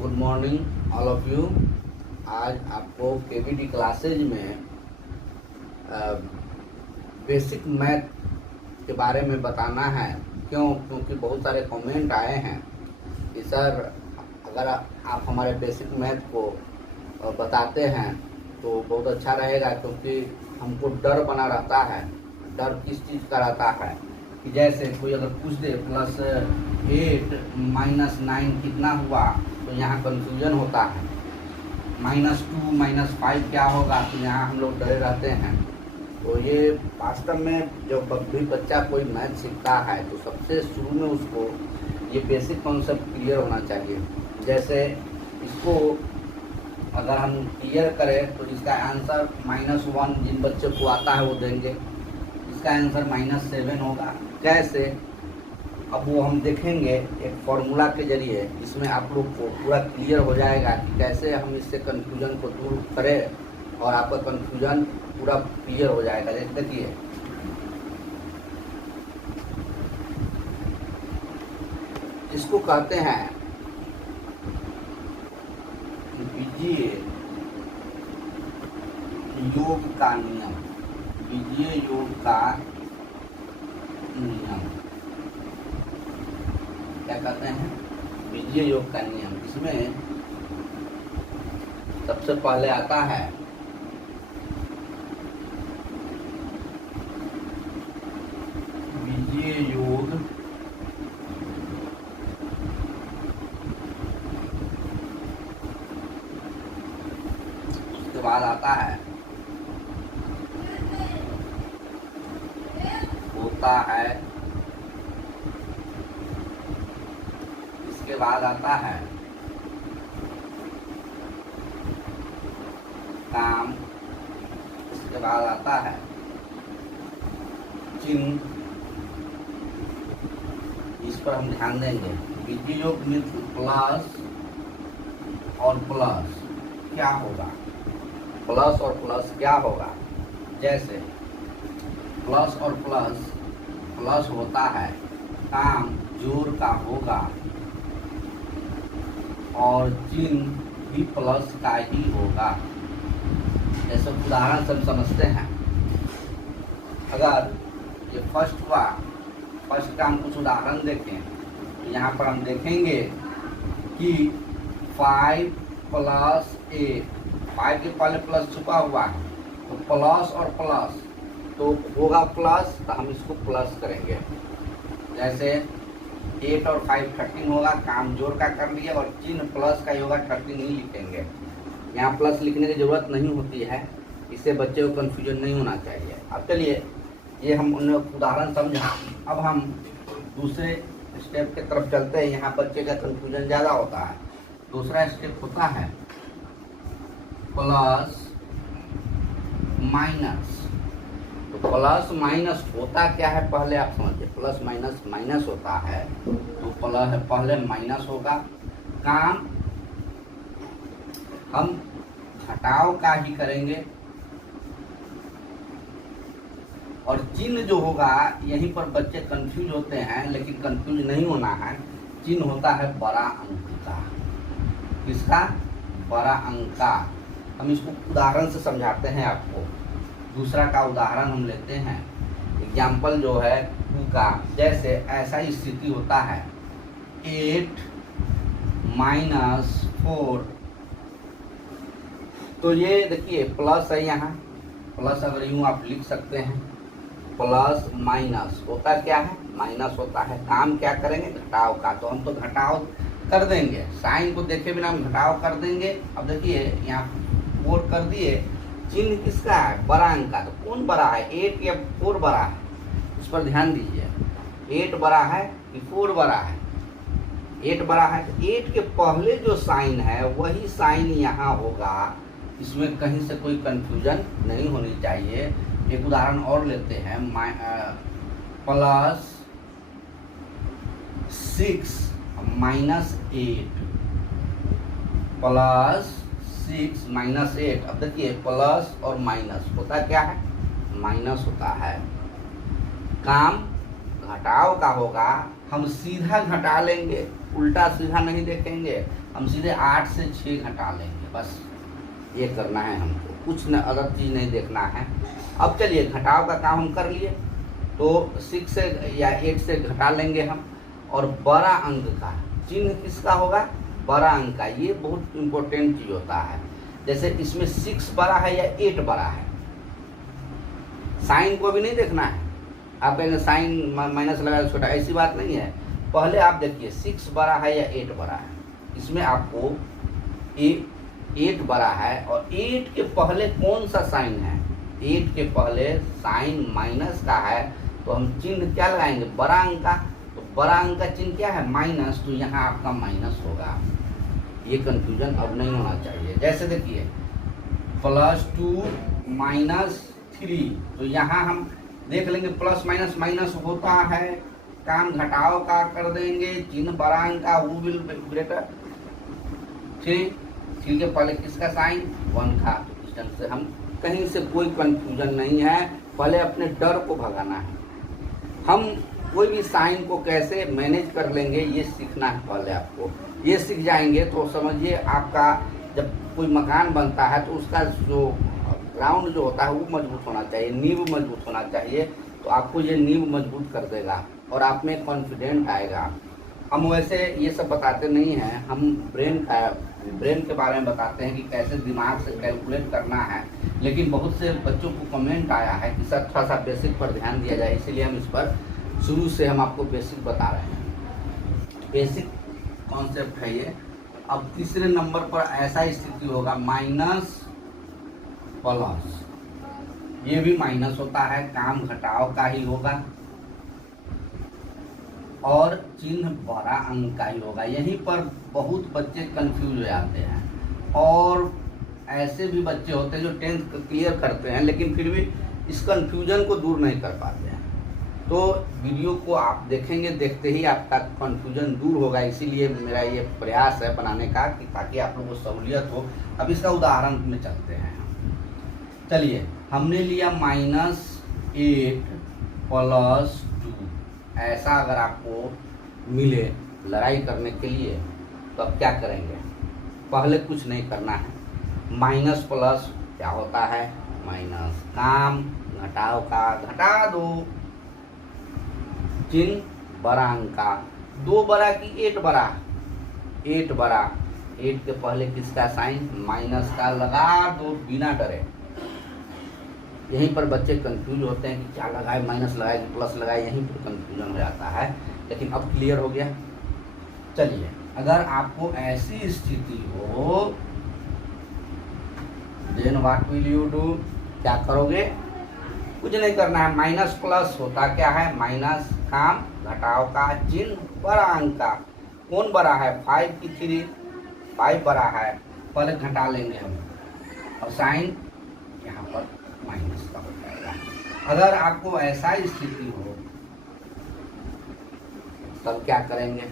Good morning all of you. आज आपको KVT classes में बेसिक मैथ के बारे में बताना है। क्योंकि बहुत सारे कमेंट आए हैं कि सर अगर आप हमारे बेसिक मैथ को बताते हैं तो बहुत अच्छा रहेगा, क्योंकि हमको डर बना रहता है। डर किस चीज़ का रहता है कि जैसे कोई अगर पूछ दे +8 - 9 कितना हुआ, तो यहाँ कन्फ्यूजन होता है। -2 - 5 क्या होगा, तो यहाँ हम लोग डरे रहते हैं। तो ये वास्तव में जब भी बच्चा कोई मैथ सीखता है तो सबसे शुरू में उसको ये बेसिक कॉन्सेप्ट क्लियर होना चाहिए। जैसे इसको अगर हम क्लियर करें तो इसका आंसर -1 जिन बच्चों को आता है वो देंगे। इसका आंसर -7 होगा। कैसे, अब वो हम देखेंगे एक फॉर्मूला के जरिए। इसमें आप लोग को पूरा क्लियर हो जाएगा कि कैसे हम इससे कन्फ्यूजन को दूर करें और आपका कन्फ्यूजन पूरा क्लियर हो जाएगा। जैसे देखिए, इसको कहते हैं बीजीय योग का नियम। बीजीय योग का नियम क्या कहते हैं? बीजीय योग का नियम। इसमें सबसे पहले आता है बीजीय योग उसके बाद आता है होता है। इसके बाद आता है काम। इसके बाद आता है चिन्ह। इस पर हम ध्यान देंगे। बीजीय योग में प्लस और प्लस क्या होगा, प्लस और प्लस क्या होगा। जैसे प्लस और प्लस, प्लस होता है काम जोड़ का होगा और चिन्ह भी प्लस का ही होगा। जैसे उदाहरण से हम समझते हैं। अगर ये फर्स्ट हुआ, फर्स्ट का हम कुछ उदाहरण देखें तो यहाँ पर हम देखेंगे कि 5 + 8, 5 के पहले प्लस छुपा हुआ है, तो प्लस और प्लस तो होगा प्लस, तो हम इसको प्लस करेंगे। जैसे 8 और 5 13 होगा, काम जोड़ का कर लिया और चिन्ह प्लस का ही होगा, 13 ही लिखेंगे। यहाँ प्लस लिखने की ज़रूरत नहीं होती है, इससे बच्चे को कन्फ्यूजन नहीं होना चाहिए। अब चलिए, ये हम उन्हें उदाहरण समझा। अब हम दूसरे स्टेप की तरफ चलते हैं। यहाँ बच्चे का कन्फ्यूजन ज़्यादा होता है। दूसरा स्टेप होता है प्लस माइनस। तो प्लस माइनस होता क्या है, पहले आप समझिए। प्लस माइनस माइनस होता है, तो प्लस पहले माइनस होगा। काम हम घटाव का ही करेंगे और चिन्ह जो होगा, यहीं पर बच्चे कंफ्यूज होते हैं, लेकिन कंफ्यूज नहीं होना है। चिन्ह होता है बड़ा अंक का। किसका? बड़ा अंक का। हम इसको उदाहरण से समझाते हैं आपको। दूसरा का उदाहरण हम लेते हैं, एग्जाम्पल जो है 2 का। जैसे ऐसा ही स्थिति होता है 8 - 4। तो ये देखिए प्लस है, यहाँ प्लस अगर यूँ आप लिख सकते हैं। प्लस माइनस होता क्या है, माइनस होता है। काम क्या करेंगे, घटाव का। तो हम तो घटाव कर देंगे, साइन को देखे बिना हम घटाव कर देंगे। अब देखिए यहाँ 4 कर दिए, चिन्ह किसका है, बड़ा अंक का। तो कौन बड़ा है, 8 या 4 बड़ा है? इस पर ध्यान दीजिए। 8 बड़ा है कि 4 बड़ा है? 8 बड़ा है, तो 8 के पहले जो साइन है वही साइन यहाँ होगा। इसमें कहीं से कोई कंफ्यूजन नहीं होनी चाहिए। एक उदाहरण और लेते हैं। +6 - 8 +6 - 8। अब देखिए प्लस और माइनस होता क्या है, माइनस होता है। काम घटाव का होगा, हम सीधा घटा लेंगे। उल्टा सीधा नहीं देखेंगे, हम सीधे 8 से 6 घटा लेंगे, बस ये करना है हमको, कुछ न अदर चीज़ नहीं देखना है। अब चलिए घटाव का काम हम कर लिए, तो 6 से या 8 से घटा लेंगे हम, और बड़ा अंक का चिन्ह किसका होगा, बड़ा अंक का। ये बहुत इम्पोर्टेंट चीज़ होता है, जैसे इसमें 6 बड़ा है या 8 बड़ा है, साइन को भी नहीं देखना है। आप कहेंगे साइन माइनस लगाया छोटा, ऐसी बात नहीं है। पहले आप देखिए 6 बड़ा है या 8 बड़ा है, इसमें आपको 8 बड़ा है, और 8 के पहले कौन सा साइन है, 8 के पहले साइन माइनस का है, तो हम चिन्ह क्या लगाएंगे, बड़ा अंक का। तो बड़ा अंक का चिन्ह क्या है, माइनस, तो यहाँ आपका माइनस होगा। ये कंफ्यूजन अब नहीं होना चाहिए। जैसे देखिए +2 -3, तो यहाँ हम देख लेंगे प्लस माइनस माइनस होता है, काम घटाव का कर देंगे, चिन्ह बड़ा अंक का, वो विल ग्रेटर 3 के पहले किसका साइन 1 का। इस ढंग से हम कहीं से कोई कंफ्यूजन नहीं है, पहले अपने डर को भगाना है। हम कोई भी साइन को कैसे मैनेज कर लेंगे ये सीखना है पहले आपको। ये सीख जाएंगे तो समझिए आपका जब कोई मकान बनता है तो उसका जो ग्राउंड जो होता है वो मजबूत होना चाहिए, नींव मजबूत होना चाहिए, तो आपको ये नींव मजबूत कर देगा और आप में कॉन्फिडेंट आएगा। हम वैसे ये सब बताते नहीं हैं, हम ब्रेन के बारे में बताते हैं कि कैसे दिमाग से कैलकुलेट करना है। लेकिन बहुत से बच्चों को कमेंट आया है कि सर थोड़ा सा बेसिक पर ध्यान दिया जाए, इसीलिए हम इस पर शुरू से हम आपको बेसिक बता रहे हैं। बेसिक कॉन्सेप्ट है ये। अब तीसरे नंबर पर ऐसा स्थिति होगा माइनस प्लस, ये भी माइनस होता है, काम घटाव का ही होगा और चिन्ह बड़ा अंक का ही होगा। यहीं पर बहुत बच्चे कंफ्यूज हो जाते हैं, और ऐसे भी बच्चे होते हैं जो 10th क्लियर करते हैं लेकिन फिर भी इस कंफ्यूजन को दूर नहीं कर पाते हैं। तो वीडियो को आप देखेंगे, देखते ही आपका कंफ्यूजन दूर होगा, इसीलिए मेरा ये प्रयास है बनाने का कि ताकि आप लोगों को सहूलियत हो। अब इसका उदाहरण में चलते हैं। चलिए हमने लिया -8 + 2, ऐसा अगर आपको मिले लड़ाई करने के लिए तो अब क्या करेंगे, पहले कुछ नहीं करना है, माइनस प्लस क्या होता है माइनस, काम घटाव का घटा दो, चिन्ह बड़ा अंक का, 2 बड़ा की 8 बड़ा, 8 बड़ा, 8 के पहले किसका साइन माइनस का लगा दो बिना डरे। यहीं पर बच्चे कंफ्यूज होते हैं कि क्या लगाए, माइनस लगाए कि प्लस लगाए, यहीं पर कंफ्यूजन हो जाता है। लेकिन अब क्लियर हो गया। चलिए अगर आपको ऐसी स्थिति हो then what will you do, क्या करोगे, कुछ नहीं करना है। माइनस प्लस होता क्या है माइनस, काम घटाव का, चिन्ह बड़ा अंक का। कौन बड़ा है 5 की 3, 5 बड़ा है, पहले घटा लेंगे हम और साइन यहाँ पर माइनस का हो जाएगा। अगर आपको ऐसा स्थिति हो तब क्या करेंगे,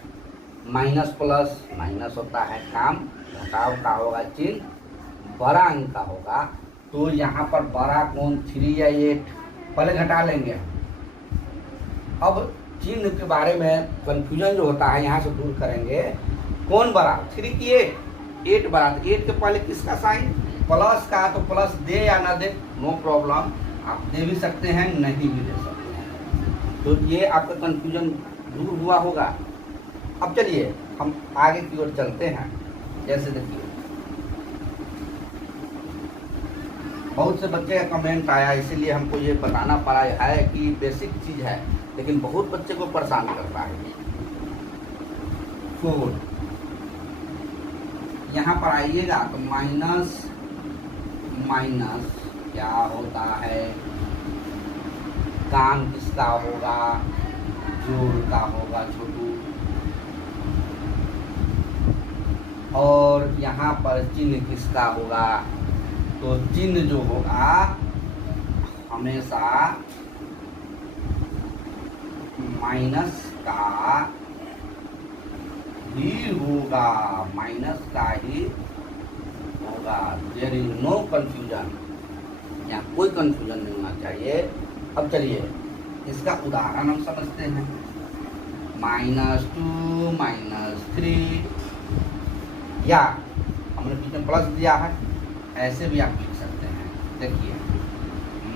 माइनस प्लस माइनस होता है, काम घटाव का होगा, चिन्ह बड़ा अंक का होगा, तो यहाँ पर बड़ा कौन 3 या 8, पहले घटा लेंगे। अब चिन्ह के बारे में कंफ्यूजन जो होता है यहाँ से दूर करेंगे। कौन बड़ा 3 की 8 बड़ा, तो 8 के पहले किसका साइन प्लस का, तो प्लस दे या ना दे नो प्रॉब्लम, आप दे भी सकते हैं नहीं भी दे सकते हैं। तो ये आपका कंफ्यूजन दूर हुआ होगा। अब चलिए हम आगे की ओर चलते हैं। जैसे देखिए बहुत से बच्चे का कमेंट आया, इसीलिए हमको ये बताना पड़ा है कि बेसिक चीज़ है लेकिन बहुत बच्चे को परेशान करता है। 4 यहाँ पर आइएगा तो माइनस माइनस क्या होता है, काम किसका होगा, जोड़ का होगा छोटू, और यहाँ पर चिन्ह किसका होगा, तो चिन्ह जो होगा हमेशा माइनस का ही होगा, माइनस का ही होगा। देयर इज नो कंफ्यूजन, यहाँ कोई कंफ्यूजन नहीं होना चाहिए। अब चलिए इसका उदाहरण हम समझते हैं। -2 -3, या हमने बीच में प्लस दिया है, ऐसे भी आप लिख सकते हैं। देखिए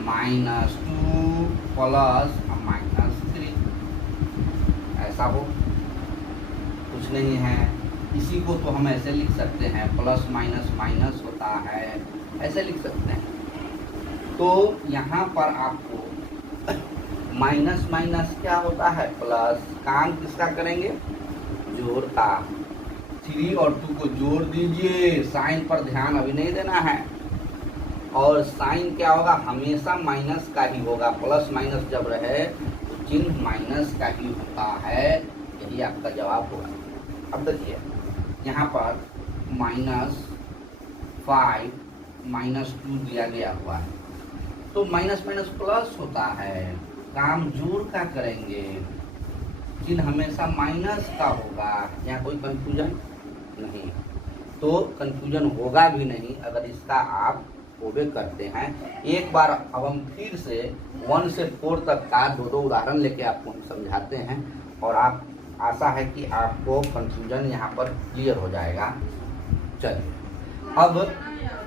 -2 प्लस -3, ऐसा हो कुछ नहीं है। इसी को तो हम ऐसे लिख सकते हैं, प्लस माइनस माइनस होता है, ऐसे लिख सकते हैं। तो यहाँ पर आपको माइनस माइनस क्या होता है, प्लस। काम किसका करेंगे, जोड़ का। 3 और 2 को जोड़ दीजिए, साइन पर ध्यान अभी नहीं देना है। और साइन क्या होगा, हमेशा माइनस का ही होगा। प्लस माइनस जब रहे तो चिन्ह माइनस का ही होता है। यही आपका जवाब होगा। अब देखिए यहाँ पर -5 -2 दिया गया हुआ है, तो माइनस माइनस प्लस होता है। काम जोड़ का करेंगे, चिन्ह हमेशा माइनस का होगा। यहाँ कोई कंफ्यूजन नहीं, तो कंफ्यूजन होगा भी नहीं अगर इसका आप ओबे करते हैं। एक बार अब हम फिर से 1 से 4 तक का दो उदाहरण लेके आपको हम समझाते हैं, और आप आशा है कि आपको कंफ्यूजन यहाँ पर क्लियर हो जाएगा। चलिए अब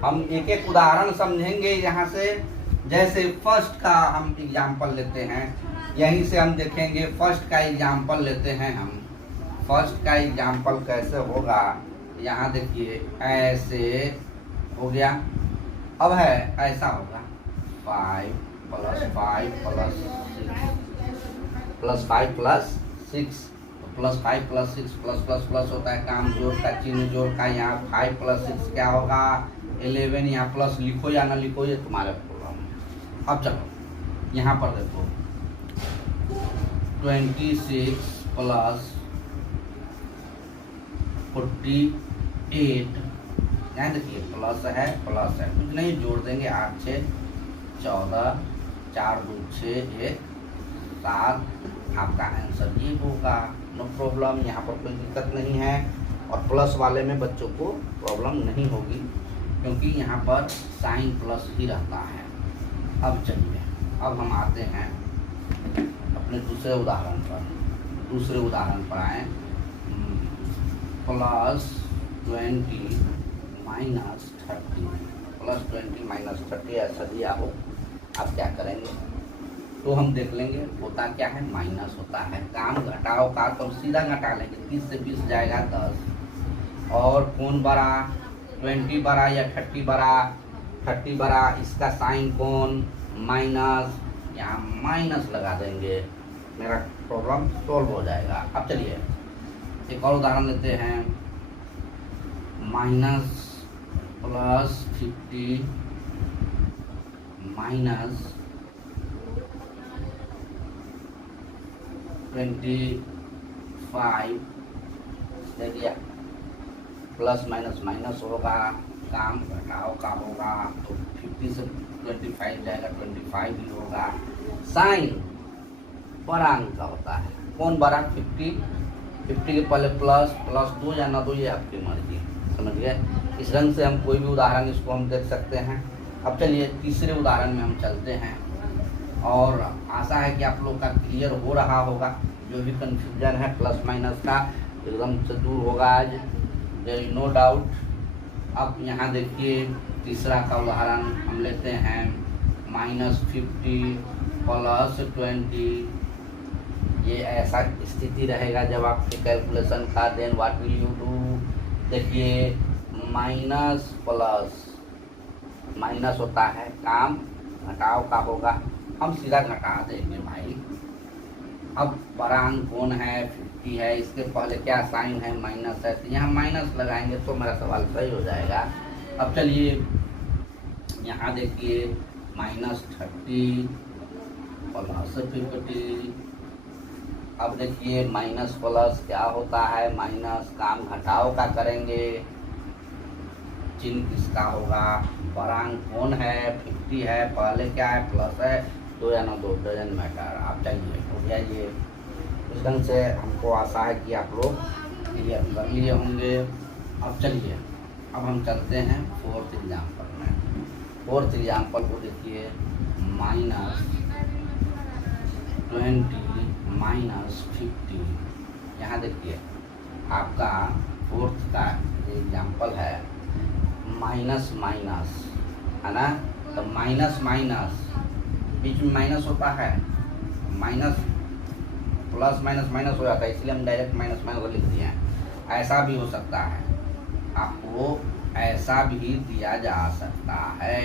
हम एक एक उदाहरण समझेंगे यहाँ से। जैसे फर्स्ट का हम एग्जाम्पल लेते हैं, यहीं से हम देखेंगे। फर्स्ट का एग्जाम्पल लेते हैं हम। फर्स्ट का एग्जाम्पल कैसे होगा, यहाँ देखिए ऐसे हो गया। अब है ऐसा होगा 5 + 5 + 6 + 5 + 6, +5 + 6 प्लस होता है। काम जोड़ का, चिन्ह जोड़ का। यहाँ 5 + 6 क्या होगा, 11। यहाँ प्लस लिखो या ना लिखो, ये तुम्हारे प्रॉब्लम है। अब चलो यहाँ पर देखो 26 + 48, यहाँ देखिए प्लस है कुछ नहीं, जोड़ देंगे। 8 6 14, 4 2 6 1 7। आपका आंसर ये होगा। नो प्रॉब्लम, यहाँ पर कोई दिक्कत नहीं है। और प्लस वाले में बच्चों को प्रॉब्लम नहीं होगी, क्योंकि यहाँ पर साइन प्लस ही रहता है। अब चलिए अब हम आते हैं अपने दूसरे उदाहरण पर आए। +20 -30 +20 ऐसा दिया हो, आप क्या करेंगे, तो हम देख लेंगे। होता क्या है, माइनस होता है। काम घटाओ का तो सीधा घटा लेंगे। 30 से 20 जाएगा 10। और कौन बड़ा, 20 बड़ा या 30 बड़ा, 30 बड़ा। इसका साइन कौन, माइनस। यहाँ माइनस लगा देंगे, मेरा प्रॉब्लम सॉल्व हो जाएगा। अब चलिए एक और उदाहरण लेते हैं। -+50 -25 दे दिया। प्लस माइनस माइनस होगा, काम घटाओ का होगा, तो 50 से 25 जाएगा, 25 ही होगा। साइन बड़ा अंक का होता है। कौन बड़ा, 50 के पहले प्लस 2 या ना 2, ये आपकी मर्जी। समझ गए। इस रंग से हम कोई भी उदाहरण इसको हम देख सकते हैं। अब चलिए तीसरे उदाहरण में हम चलते हैं, और आशा है कि आप लोग का क्लियर हो रहा होगा। जो भी कंफ्यूजन है प्लस माइनस का, एकदम से दूर होगा आज, देयर इज नो डाउट। अब यहाँ देखिए तीसरा का उदाहरण हम लेते हैं। -50 + 20, ये ऐसा स्थिति रहेगा जब आपके कैलकुलेशन का। Then what will you do, देखिए माइनस प्लस माइनस होता है, काम घटाओ का होगा। हम सीधा घटा देंगे भाई। अब बड़ा अंक कौन है, 50 है। इसके पहले क्या साइन है, माइनस है, तो यहाँ माइनस लगाएंगे तो मेरा सवाल सही हो जाएगा। अब चलिए यहाँ देखिए -30 + 50। अब देखिए माइनस प्लस क्या होता है, माइनस। काम घटाओ का करेंगे, चिन्ह किसका होगा, बड़ा अंक कौन है, 50 है। पहले क्या है, प्लस है, 2 या ना 2 डजंट मैटर। आप चलिए हो गया ये। इस ढंग से हमको आशा है कि आप लोग क्लियर कर लिए होंगे। अब चलिए अब हम चलते हैं 4th एग्जाम्पल में। 4th एग्जाम्पल को देखिए, -20 -50 यहाँ देखिए आपका फोर्थ का एग्जाम्पल है माइनस माइनस, है ना। तो माइनस माइनस बीच में माइनस होता है, माइनस प्लस माइनस माइनस हो जाता है, इसलिए हम डायरेक्ट माइनस माइनस लिख दिए हैं। ऐसा भी हो सकता है, आपको ऐसा भी दिया जा सकता है।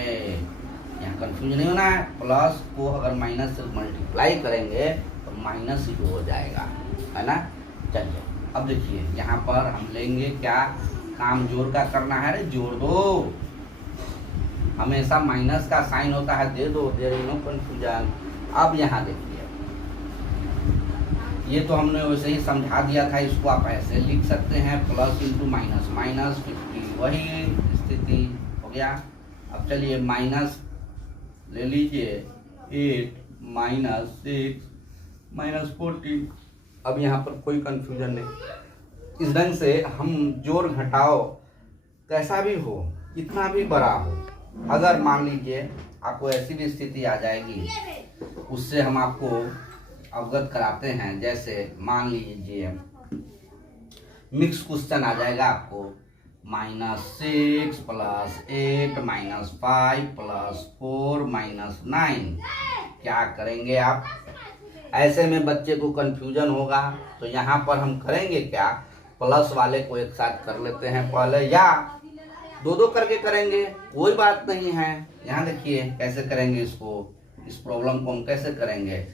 यहाँ कंफ्यूज नहीं होना है। प्लस को अगर माइनस से मल्टीप्लाई करेंगे तो माइनस ही हो जाएगा, है ना। चलिए अब देखिए यहाँ पर हम लेंगे क्या, काम जोड़ का करना है। अरे जोड़ दो, हमेशा माइनस का साइन होता है, दे दो, देयर इज नो कंफ्यूजन। अब यहाँ देखिए ये तो हमने वैसे ही समझा दिया था, इसको आप ऐसे लिख सकते हैं प्लस इंटू माइनस, माइनस 50, वही स्थिति हो गया। अब चलिए माइनस ले लीजिए 8 माइनस 6 माइनस 40। अब यहाँ पर कोई कंफ्यूजन नहीं। इस ढंग से हम जोड़ घटाओ कैसा भी हो, कितना भी बड़ा हो, अगर मान लीजिए आपको ऐसी भी स्थिति आ जाएगी, उससे हम आपको अवगत कराते हैं। जैसे मान लीजिए मिक्स क्वेश्चन आ जाएगा आपको, -6 + 8 - 5 + 4 - 9। क्या करेंगे आप? ऐसे में बच्चे को कंफ्यूजन होगा, तो यहाँ पर हम करेंगे क्या, प्लस वाले को एक साथ कर लेते हैं पहले, या दो दो करके करेंगे, कोई बात नहीं है। यहाँ देखिए कैसे करेंगे इसको, इस प्रॉब्लम को हम कैसे करेंगे।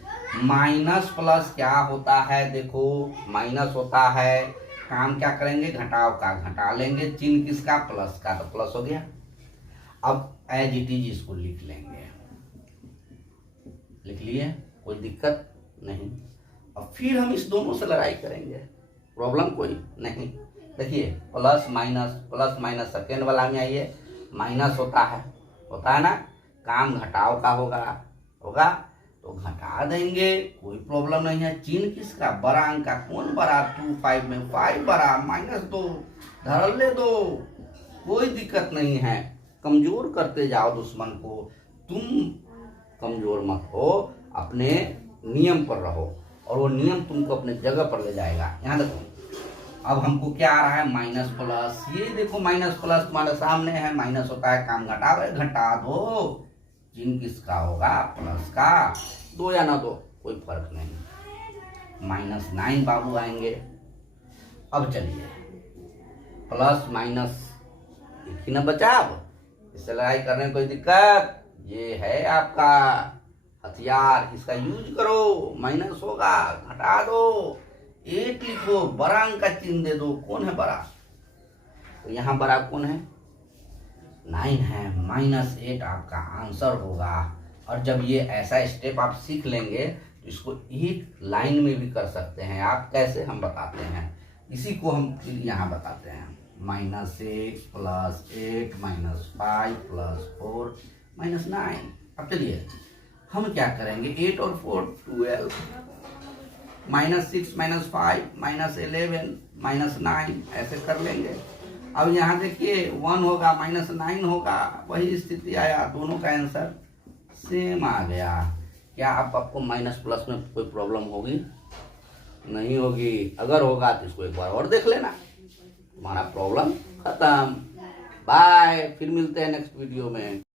माइनस प्लस क्या होता है, देखो माइनस होता है, काम क्या करेंगे, घटाव का घटा लेंगे, चिन्ह किसका, प्लस का, तो प्लस हो गया। अब एज इट इज इसको लिख लेंगे, लिख लिए, कोई दिक्कत नहीं। अब फिर हम इस दोनों से लड़ाई करेंगे, प्रॉब्लम कोई नहीं। देखिए प्लस माइनस सेकेंड वाला में आइए, माइनस होता है ना, काम घटाव का होगा तो घटा देंगे, कोई प्रॉब्लम नहीं है। चिन्ह किसका, बड़ा अंक का, कौन बड़ा, 2 5 में 5 बड़ा, -2 धर ले दो, कोई दिक्कत नहीं है। कमजोर करते जाओ दुश्मन को, तुम कमजोर मत हो, अपने नियम पर रहो और वो नियम तुमको अपने जगह पर ले जाएगा। यहाँ देखो अब हमको क्या आ रहा है, माइनस प्लस, ये देखो माइनस प्लस तुम्हारे सामने है, माइनस होता है, काम घटा दो, चिन्ह किसका होगा, प्लस का, दो या ना दो कोई फर्क नहीं। -9 बाबू आएंगे। अब चलिए प्लस माइनस एक ही ना बचा, अब इससे लड़ाई करने में कोई दिक्कत, ये है आपका हथियार, इसका यूज करो। माइनस होगा, घटा दो, 8 लिखो, बड़ा अंक का चिन्ह दे दो, कौन है बड़ा, तो यहाँ बड़ा कौन है, 9 है, -8 आपका आंसर होगा। और जब ये ऐसा स्टेप आप सीख लेंगे तो इसको एक लाइन में भी कर सकते हैं आप, कैसे हम बताते हैं, इसी को हम यहाँ बताते हैं। -6 + 8 - 5 + 4 - 9। अब चलिए हम क्या करेंगे, 8 और 4 12, -6 - 5 - 11 - 9 ऐसे कर लेंगे। अब यहाँ देखिए 1 होगा, -9 होगा, वही स्थिति आया, दोनों का आंसर सेम आ गया। क्या आपको माइनस प्लस में कोई प्रॉब्लम होगी? नहीं होगी। अगर होगा तो इसको एक बार और देख लेना, तुम्हारा प्रॉब्लम खत्म। बाय, फिर मिलते हैं नेक्स्ट वीडियो में।